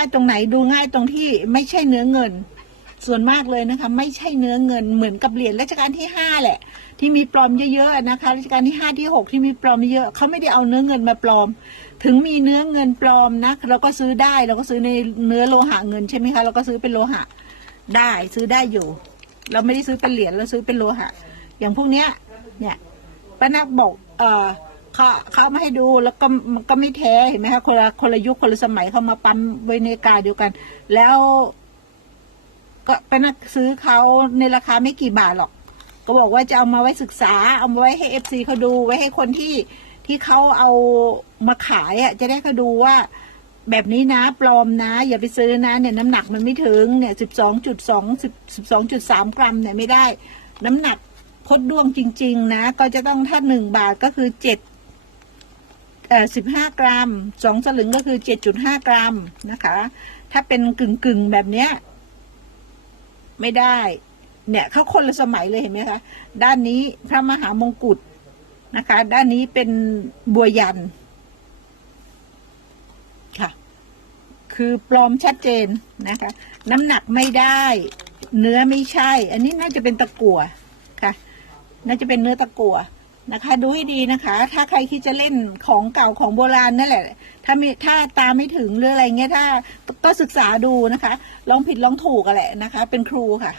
ง่ายตรงไหนดูง่ายตรงที่ไม่ใช่เนื้อเงิน ส่วนมากเลยนะคะ ไม่ใช่เนื้อเงินเหมือนกับเหรียญรัชกาลที่ห้าแหละ ที่มีปลอมเยอะๆนะคะรัชกาลที่ห้าที่หกที่มีปลอมเยอะเขาไม่ได้เอาเนื้อเงินมาปลอม ถึงมีเนื้อเงินปลอมนะเราก็ซื้อได้เราก็ซื้อในเนื้อโลหะเงินใช่ไหมคะเราก็ซื้อเป็นโลหะได้ซื้อได้อยู่ เราไม่ได้ซื้อเป็นเหรียญเราซื้อเป็นโลหะ อย่างพวกเนี้ยเนี่ยป้านักบอกเออ เขาเขามาให้ดูแล้วก็มันก็ไม่แท้เห็นไหมคะคนละคนละยุคคนละสมัยเขามาปั๊มไว้ในกาเดียวกัน แล้ว ก็ไปนักซื้อเขาในราคาไม่กี่บาทหรอก ก็บอกว่าจะเอามาไว้ศึกษา เอามาไว้ให้เอฟซีเขาดูไว้ให้คนที่ที่เขาเอามาขายอะ จะได้เขาดูว่าแบบนี้นะปลอมนะ อย่าไปซื้อนะเนี่ยน้ำหนักมันไม่ถึงเนี่ยสิบสองจุดสองสิบสิบสองจุดสามกรัมเนี่ยไม่ได้ น้ำหนักคดด้วงจริง ๆ นะ ก็จะต้องถ้าหนึ่งบาทก็คือเจ็ด สิบห้ากรัมสองสลึงก็คือเจ็ดจุดห้ากรัมนะคะ ถ้าเป็นกึ่งกึ่งแบบเนี้ย ไม่ได้ เนี่ยเขาคนละสมัยเลยเห็นไหมคะ ด้านนี้พระมหามงกุฎนะคะ ด้านนี้เป็นบัวยันค่ะ คือปลอมชัดเจนนะคะ น้ำหนักไม่ได้ เนื้อไม่ใช่ อันนี้น่าจะเป็นตะกั่วค่ะ น่าจะเป็นเนื้อตะกั่ว นะคะ ดูให้ดีนะคะ ถ้าใครคิดจะเล่นของเก่าของโบราณนั่นแหละ ถ้ามีถ้าตามไม่ถึงหรืออะไรเงี้ยถ้าก็ศึกษาดูนะคะ ลองผิดลองถูกอะแหละนะคะ เป็นครูค่ะ